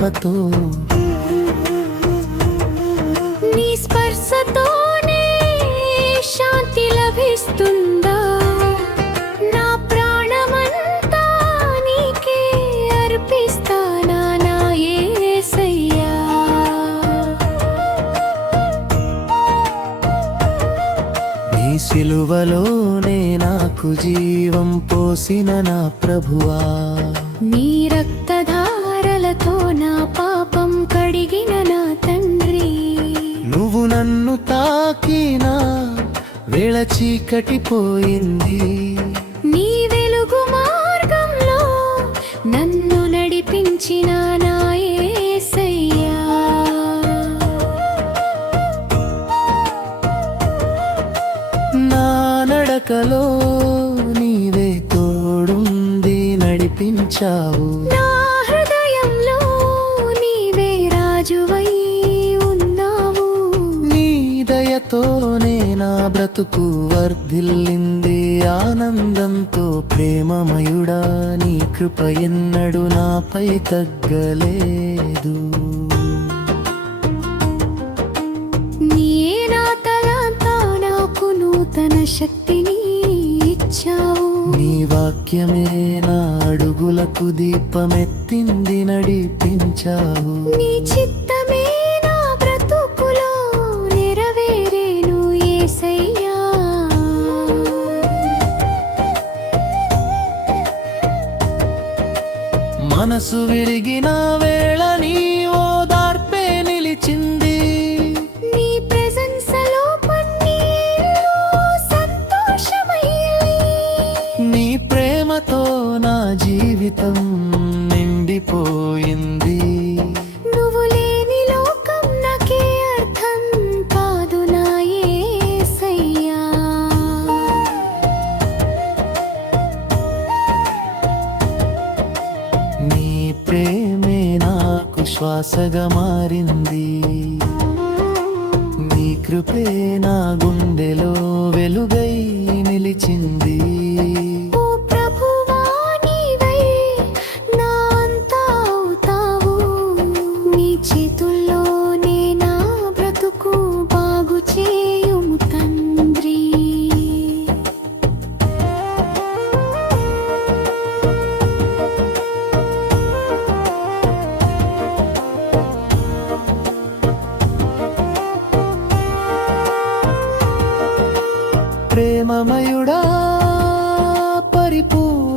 కృపతో నీ స్పర్శతోనే శాంతి లభిస్తుందా నా ప్రాణమంతా నీకే అర్పిస్తానా నా యేసయ్యా నీ సిలువలోనే నాకు జీవం పోసిన నా ప్రభువా నీ రక్తధారలతో నా పాపం కడిగిన నా తండ్రి నువ్వు నన్ను తాకినా వేళ చీకటి పోయింది నీ వెలుగు మార్గంలో నన్ను నడిపించిన నా యేసయ్యా నా నడకలో నీవే తోడుంది నడిపించావు నా హృదయంలో నీవే రాజువై ఉన్నావు నీ దయతోనే నా బ్రతుకు వర్ధిల్లింది ఆనందంతో ప్రేమమయుడా నీ కృప ఎన్నడు నాపై తగ్గలేదు నీయే నా తలంతా నాకు నూతన శక్తిని ఇచ్చావు నీ వాక్యమే నా అడుగులకు దీపమెత్తింది నడిపించావు నీ చిత్తమే నా బ్రతుకులో నెరవేరేను యేసయ్యా మనసు విరిగిన వేళ నీ ఓదార్పే నిలిచింది నీ ప్రెజెన్స్లో పన్నీళ్ళు సంతోషమయ్యాయి నీ ప్రేమతో నా జీవితం నిండిపోయింది నువ్వు లేని లోకం నాకే అర్థం కాదు నా యేసయ్యా నీ ప్రేమే నాకు శ్వాసగా మారింది నీ కృపే నా గుండెలో వెలుగై నిలిచింది ఓ ప్రభువా నీవై నా అంతా అవుతావు నీ చేతుల్లోనే నా బ్రతుకు బాగు చేయుము తండ్రి ప్రేమమయుడా పరిపూర్ణ